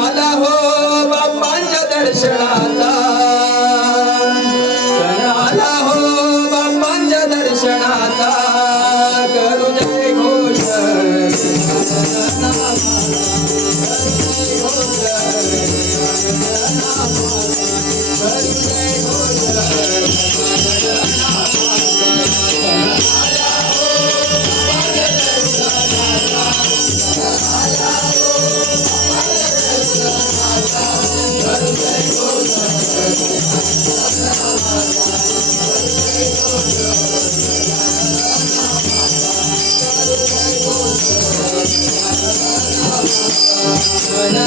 आला हो बाप्पांच्या दर्शनाचा सण आला हो बाप्पांच्या दर्शनाचा करू जय घोष.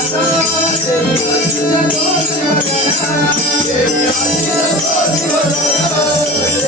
Thank you.